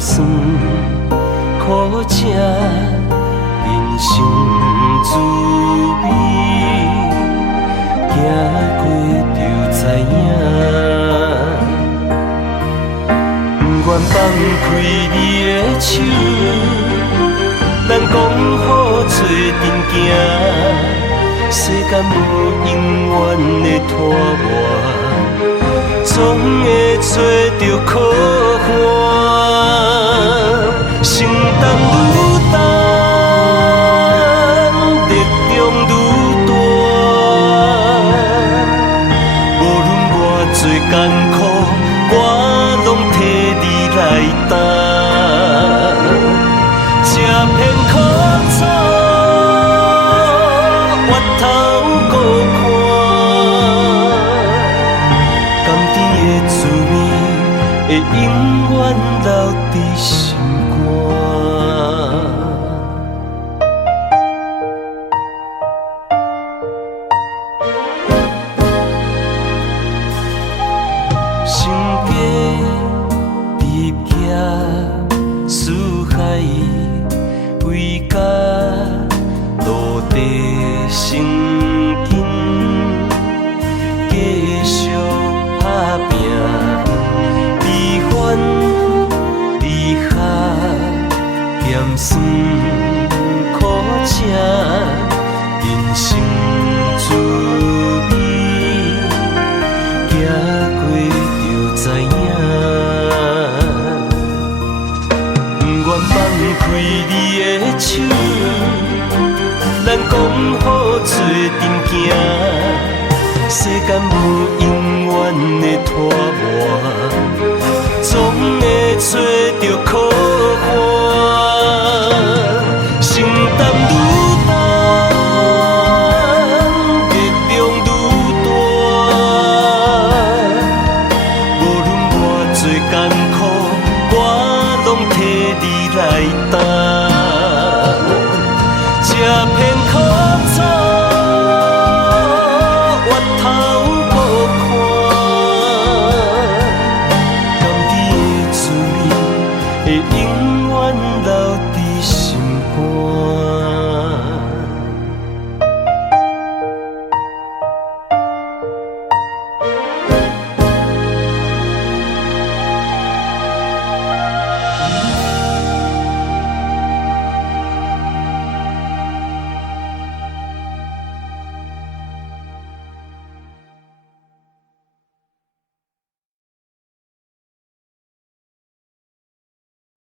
酸苦涩，人生滋味，行过就知影。不愿放开你的手，咱讲好做阵行，世间无永远的拖磨，总会找到靠岸。承担愈重，力量愈大，无论偌多艰苦，我拢替你来担。这片苦楚，越头顾看，甘甜的滋味会永远留伫心肝。心家离家四海，为家落地生根，继续打拼，离烦离合，咸酸苦涩，人生滋味，行过就知影。不愿放开你的手，咱讲好做阵行，世间无永远的拖磨，总会找到靠岸。